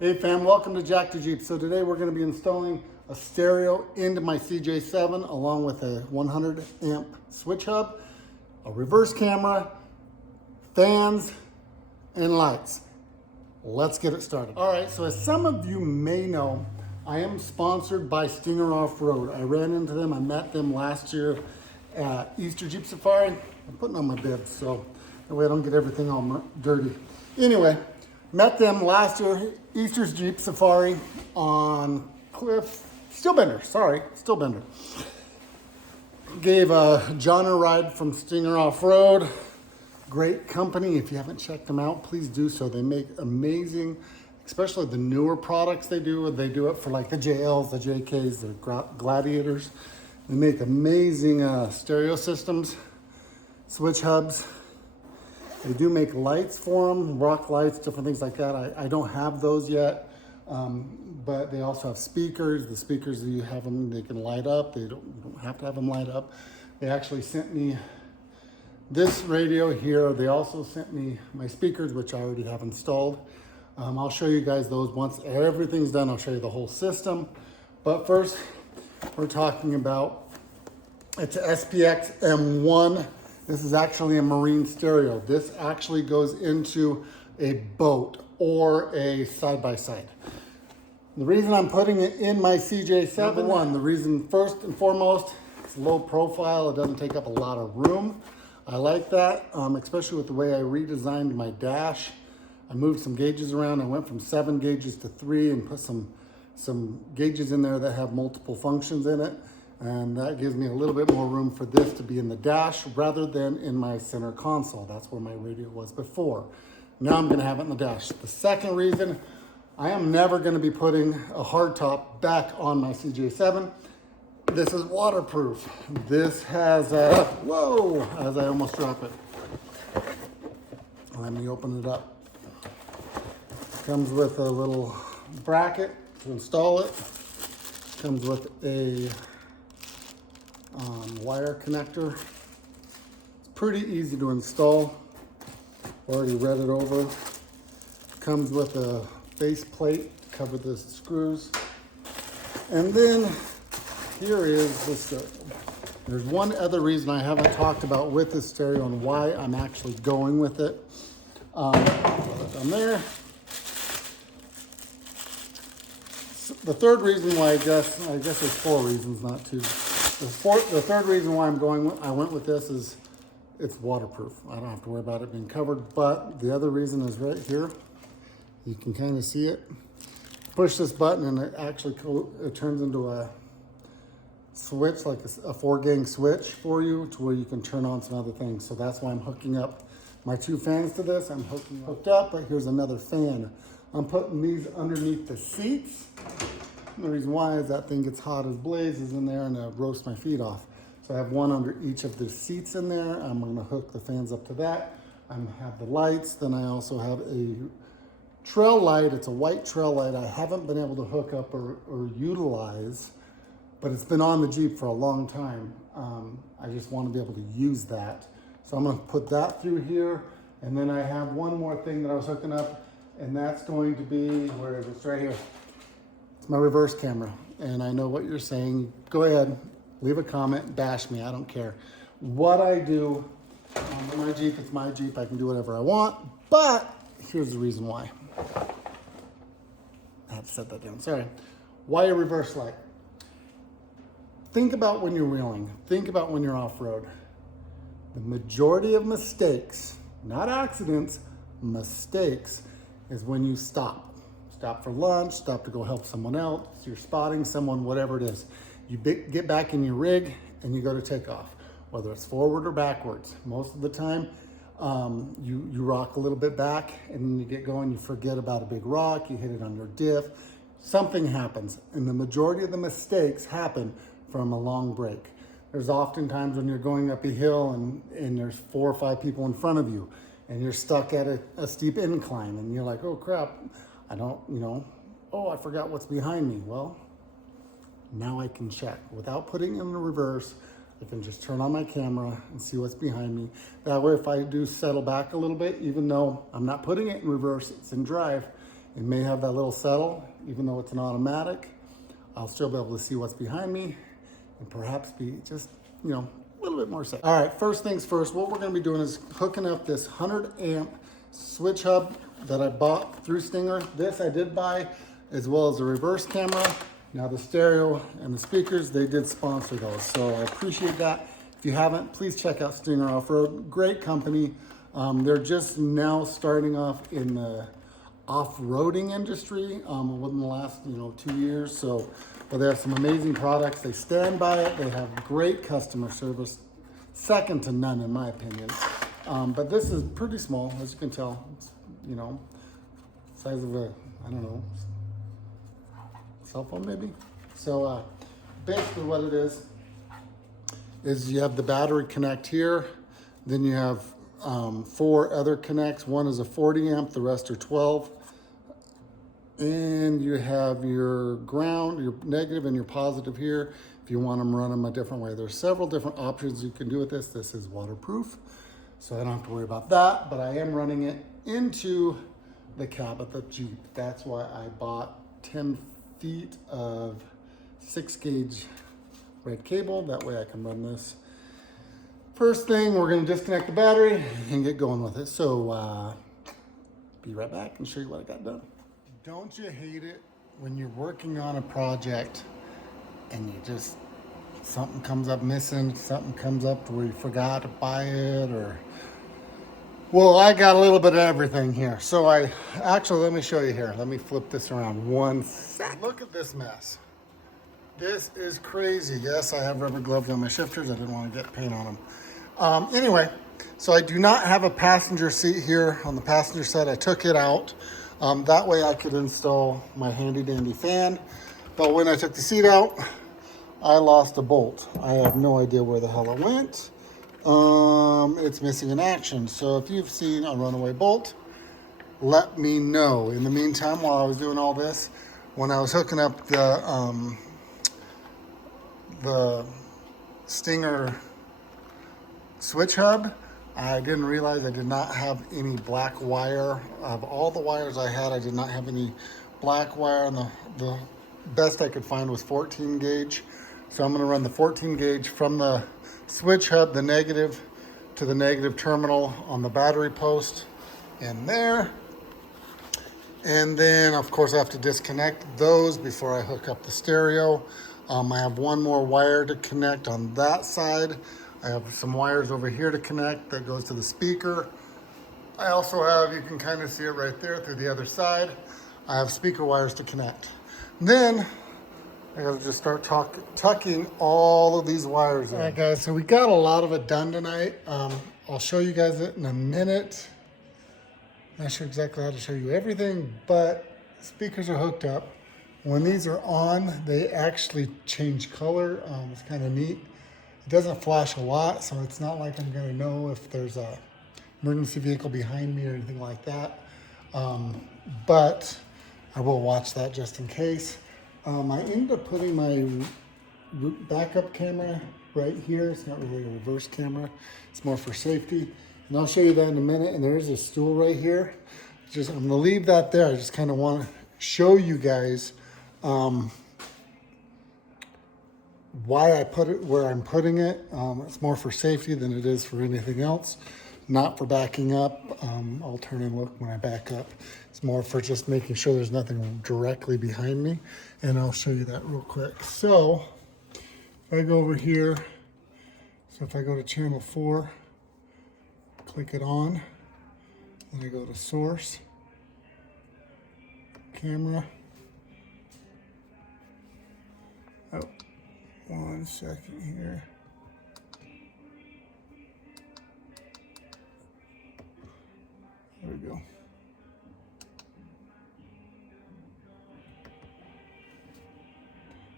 Hey fam, welcome to Jack to Jeep. So today we're going to be installing a stereo into my CJ7 along with a 100 amp switch hub, a reverse camera, fans, and lights. Let's get it started. All right, so as some of you may know, I am sponsored by Stinger Off-Road. I ran into them, I met them last year at Easter Jeep Safari. I'm putting on my bib so that way I don't get everything all dirty. Anyway, met them last year, Easter's Jeep Safari on Stillbender. Gave John a ride from Stinger Off-Road. Great company. If you haven't checked them out, please do so. They make amazing, especially the newer products they do. They do it for like the JLs, the JKs, the Gladiators. They make amazing stereo systems, switch hubs. They do make lights for them, rock lights, different things like that. I don't have those yet, but they also have speakers. The speakers, you have them, they can light up. You don't have to have them light up. They actually sent me this radio here. They also sent me my speakers, which I already have installed. I'll show you guys those once everything's done. I'll show you the whole system. But first, we're talking about, it's a SPXM1. This is actually a marine stereo. This actually goes into a boat or a side-by-side. The reason I'm putting it in my CJ7, the reason first and foremost, it's low profile. It doesn't take up a lot of room. I like that, especially with the way I redesigned my dash. I moved some gauges around. I went from 7 gauges to 3 and put some gauges in there that have multiple functions in it. And that gives me a little bit more room for this to be in the dash rather than in my center console. That's where my radio was before. Now I'm gonna have it in the dash. The second reason, I am never gonna be putting a hardtop back on my CJ7. This is waterproof. This has a, whoa, as I almost drop it. Let me open it up. Comes with a little bracket to install it. Comes with a wire connector. It's pretty easy to install. Already read it over. Comes with a base plate to cover the screws. And then here is the stereo. There's one other reason I haven't talked about with this stereo and why I'm actually going with it. Down there. The third reason why I guess there's 4 reasons, not 2. The third reason why I went with this is it's waterproof. I don't have to worry about it being covered. But the other reason is right here. You can kind of see it. Push this button and it actually turns into a switch, like a 4-gang switch for you, to where you can turn on some other things. So that's why I'm hooking up my 2 fans to this. I'm hooked up, but here's another fan. I'm putting these underneath the seats. And the reason why is that thing gets hot as blazes in there and it roasts my feet off. So I have one under each of the seats in there. I'm gonna hook the fans up to that. I have the lights. Then I also have a trail light. It's a white trail light I haven't been able to hook up or utilize, but it's been on the Jeep for a long time. I just want to be able to use that. So I'm gonna put that through here. And then I have one more thing that I was hooking up, and that's going to be, where is it? It's right here. It's my reverse camera. And I know what you're saying. Go ahead, leave a comment, bash me, I don't care. What I do on my Jeep, it's my Jeep, I can do whatever I want, but here's the reason why. I have to set that down, sorry. Why a reverse light? Think about when you're wheeling. Think about when you're off-road. The majority of mistakes, not accidents, mistakes, is when you stop. Stop for lunch, stop to go help someone else, you're spotting someone, whatever it is. You get back in your rig and you go to take off, whether it's forward or backwards. Most of the time, you rock a little bit back and then you get going, you forget about a big rock, you hit it on your diff, something happens. And the majority of the mistakes happen from a long break. There's often times when you're going up a hill and there's 4 or 5 people in front of you and you're stuck at a steep incline and you're like, oh crap, I forgot what's behind me. Well, now I can check. Without putting in the reverse, I can just turn on my camera and see what's behind me. That way, if I do settle back a little bit, even though I'm not putting it in reverse, it's in drive, It may have that little settle, even though it's an automatic. I'll still be able to see what's behind me and perhaps be just, you know, a little bit more safe. All right, first things first, what we're gonna be doing is hooking up this 100 amp switch hub that I bought through Stinger. This I did buy, as well as the reverse camera. Now the stereo and the speakers, they did sponsor those, so I appreciate that. If you haven't, please check out Stinger Off-Road. Great company. They're just now starting off in the off-roading industry within the last 2 years. So, but they have some amazing products. They stand by it. They have great customer service, second to none in my opinion. But this is pretty small, as you can tell. It's, size of a, I don't know, cell phone maybe. So basically what it is you have the battery connect here, then you have 4 other connects. One is a 40 amp, the rest are 12. And you have your ground, your negative and your positive here, if you want them run them a different way. There's several different options you can do with this. This is waterproof, so I don't have to worry about that, but I am running it into the cab of the Jeep. That's why I bought 10 feet of 6-gauge red cable. That way I can run this. First thing, we're gonna disconnect the battery and get going with it. So be right back and show you what I got done. Don't you hate it when you're working on a project and you just, something comes up missing, something comes up to where you forgot to buy it, or, well, I got a little bit of everything here. So let me show you here. Let me flip this around one sec. Look at this mess. This is crazy. Yes, I have rubber gloves on my shifters. I didn't want to get paint on them. Anyway, so I do not have a passenger seat here on the passenger side. I took it out. That way I could install my handy dandy fan. But when I took the seat out, I lost a bolt. I have no idea where the hell it went. It's missing in action. So if you've seen a runaway bolt, let me know. In the meantime, while I was doing all this, when I was hooking up the Stinger switch hub, I didn't realize I did not have any black wire. Of all the wires I had, I did not have any black wire, and the best I could find was 14 gauge. So I'm gonna run the 14 gauge from the switch hub, the negative, to the negative terminal on the battery post in there. And then of course I have to disconnect those before I hook up the stereo. I have one more wire to connect on that side. I have some wires over here to connect that goes to the speaker. I also have, you can kind of see it right there through the other side, I have speaker wires to connect. Then I gotta just start tucking all of these wires in. All right guys, so we got a lot of it done tonight. I'll show you guys it in a minute. Not sure exactly how to show you everything, but speakers are hooked up. When these are on, they actually change color. It's kind of neat. It doesn't flash a lot, so it's not like I'm gonna know if there's a emergency vehicle behind me or anything like that. But I will watch that just in case. I ended up putting my backup camera right here. It's not really a reverse camera. It's more for safety. And I'll show you that in a minute. And there is a stool right here. I'm gonna leave that there. I just kind of want to show you guys why I put it where I'm putting it. It's more for safety than it is for anything else. Not for backing up. I'll turn and look when I back up. It's more for just making sure there's nothing directly behind me. And I'll show you that real quick. So if I go over here, so if I go to channel 4, click it on, and I go to source, camera. Oh, 1 second here. There we go.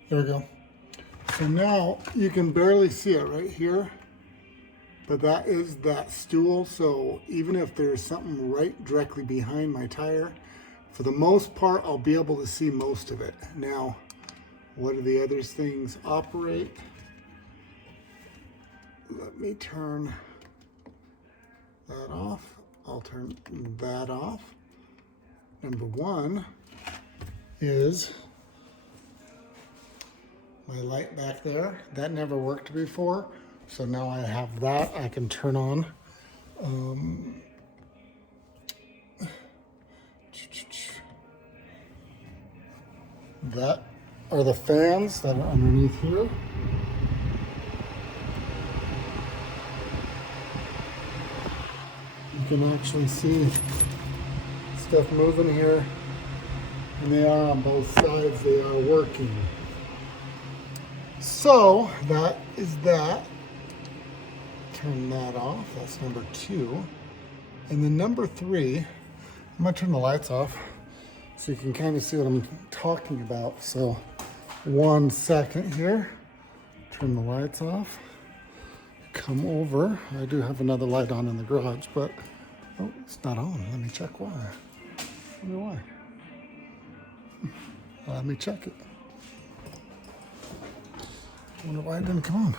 There we go. So now you can barely see it right here, but that is that stool. So even if there's something right directly behind my tire, for the most part, I'll be able to see most of it. Now, what do the other things operate? Let me turn that off. I'll turn that off. Number one is my light back there. That never worked before, so now I have that I can turn on. That are the fans that are underneath here. You can actually see stuff moving here, and they are on both sides. They are working. So that is that. Turn that off. That's number two. And then number three, I'm gonna turn the lights off so you can kind of see what I'm talking about. So 1 second here. Turn the lights off. Come over. I do have another light on in the garage, but oh, it's not on. Let me check why. I wonder why. Let me check it. I wonder why it didn't come on.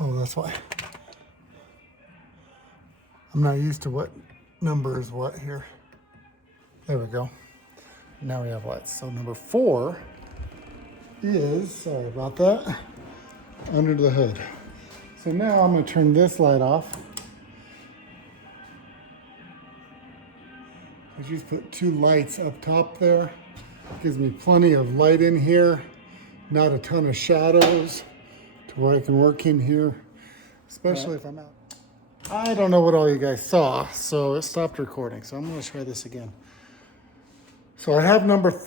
Oh, that's why. I'm not used to what number is what here. There we go. Now we have lights. So number four is, sorry about that, under the hood. So now I'm going to turn this light off. I just put two lights up top there. Gives me plenty of light in here, not a ton of shadows to where I can work in here, especially if I'm out. I don't know what all you guys saw, so it stopped recording. So I'm going to try this again. So I have number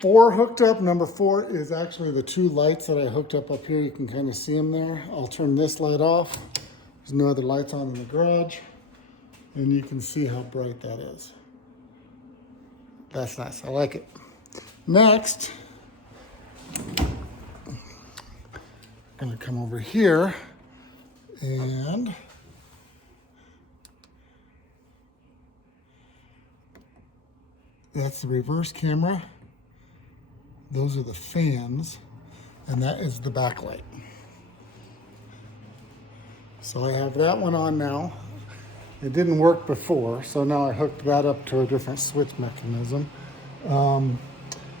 four hooked up. Number four is actually the two lights that I hooked up here. You can kind of see them there. I'll turn this light off. There's no other lights on in the garage, and you can see how bright that is. That's nice. I like it. Next, I'm gonna come over here and that's the reverse camera. Those are the fans, and that is the backlight. So I have that one on now. It didn't work before, so now I hooked that up to a different switch mechanism.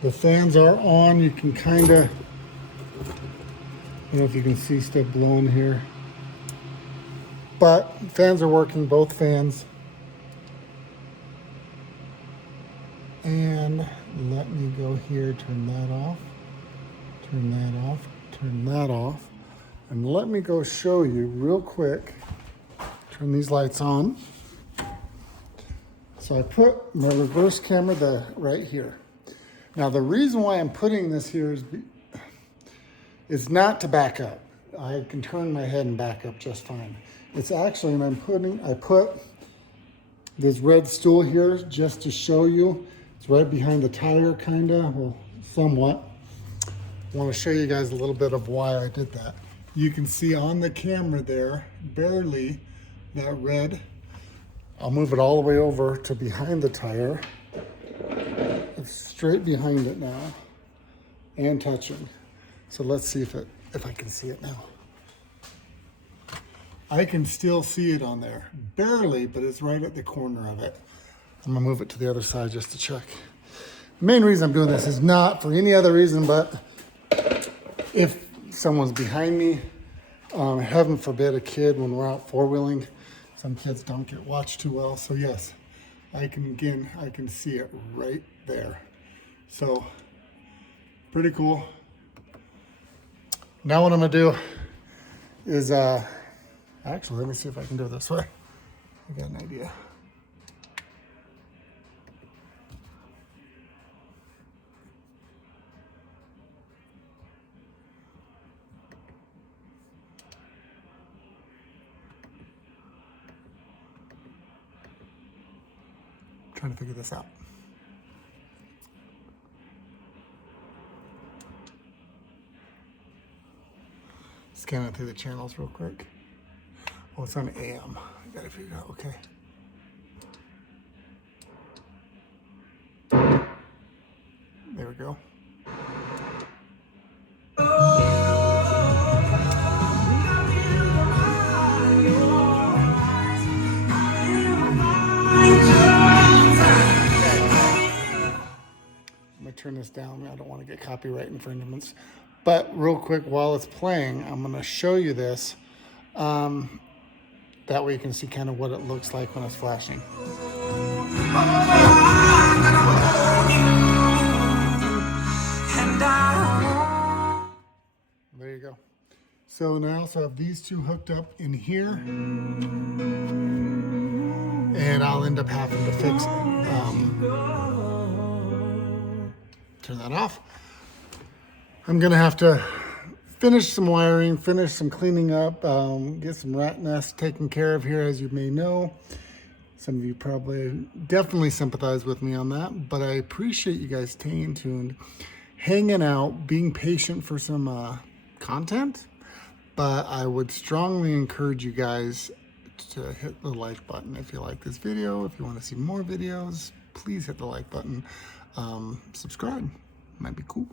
The fans are on. You can kind of, I don't know if you can see stuff blowing here, but fans are working, both fans. And let me go here, turn that off, turn that off, turn that off. And let me go show you real quick. Turn these lights on. So I put my reverse camera right here. Now the reason why I'm putting this here is not to back up. I can turn my head and back up just fine. It's actually, I put this red stool here just to show you. It's right behind the tire, kinda, well, somewhat. I want to show you guys a little bit of why I did that. You can see on the camera there, barely, that red. I'll move it all the way over to behind the tire. It's straight behind it now and touching. So let's see if I can see it now. I can still see it on there, barely, but it's right at the corner of it. I'm gonna move it to the other side just to check. The main reason I'm doing this is not for any other reason, but if someone's behind me, heaven forbid a kid when we're out four-wheeling, some kids don't get watched too well. So yes, I can see it right there. So pretty cool. Now what I'm gonna do is, actually, let me see if I can do it this way. I got an idea. Trying to figure this out. Scan it through the channels real quick. Oh, it's on AM. I gotta figure out, okay. There we go. turn this down. I don't want to get copyright infringements. But real quick, while it's playing, I'm going to show you this. That way you can see kind of what it looks like when it's flashing. There you go. So now I also have these two hooked up in here. And I'll end up having to fix, turn that off. I'm going to have to finish some wiring, finish some cleaning up, get some rat nests taken care of here, as you may know. Some of you probably definitely sympathize with me on that, but I appreciate you guys staying tuned, hanging out, being patient for some content. But I would strongly encourage you guys to hit the like button if you like this video. If you want to see more videos, please hit the like button. Subscribe, might be cool.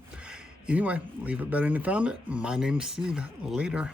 Anyway, leave it better than you found it. My name's Steve. Later.